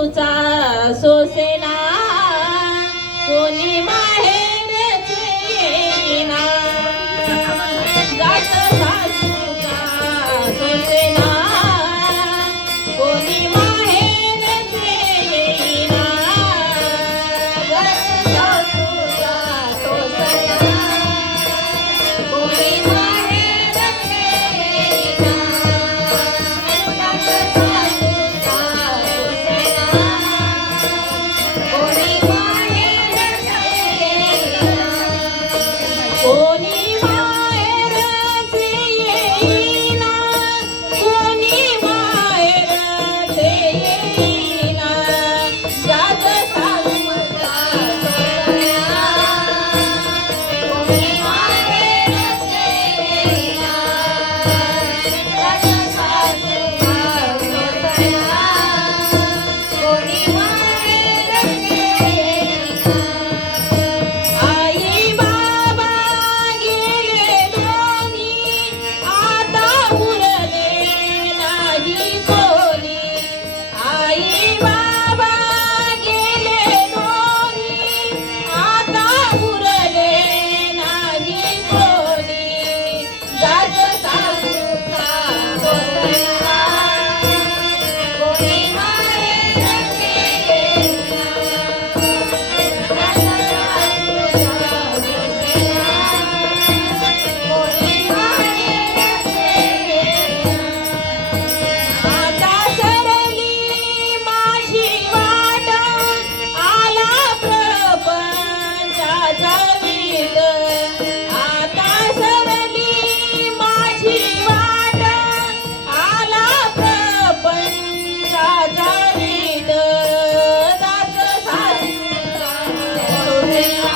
सासूचा सोसेना कोणी माहेरचे येईना जात सासूचा सोसेना कोणी माहेरचे येईना जात सासूचा सोसेना कोणी माहेरचे येईना जात सासूचा सोसेना कोणी माहेरचे येईना कोणी माहेरचे येईना कोणी माहेरचे येईना जात सासूचा सोसेना कोणी माहेरचे येईना जात सासूचा सोसेना कोणी माहेरचे येईना आई बाबा गेले दोन्ही आता उरले नाही कोणी आई बाबा गेले दोन्ही आता उरले नाही कोणी जात सासूचा सोसेना कोणी माहेरचे येईना जात सासूचा सोसेना कोणी माहेरचे येईना आता सरली माझी वाट आला प्रपंचाचा वीट आता सरली माझी वाट आला प्रपंचाचा वीट जात सासूचा सोसेना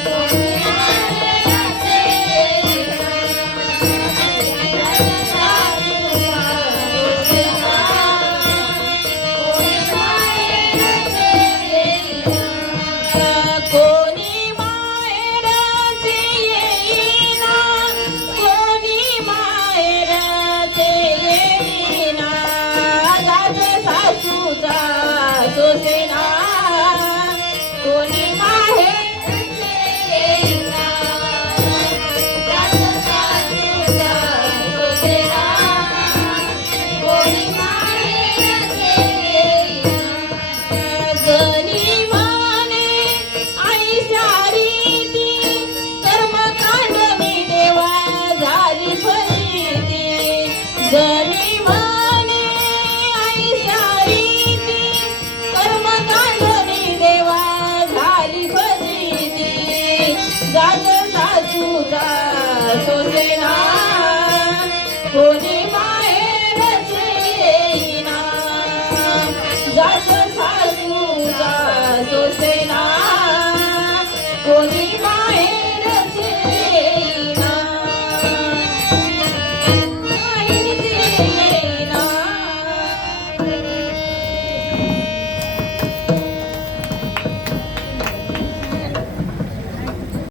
कोणी माहेरचे येईना जात सासूचा सोसेना कोणी माहेरचे येईना कोणी माहेरचे येईना कोणी माहेरचे येईना जात सासूचा सोसेना कोणी माहेरचे येईना जात सासूचा सोसेना कोणी माहेरचे येईना जनी म्हणे आई सारी ती कर्मकांड मी देवा झाली फजिती जनी म्हणे आई सारी ती कर्मकांड मी देवा झाली फजिती जात सासूचा सोसेना कोणी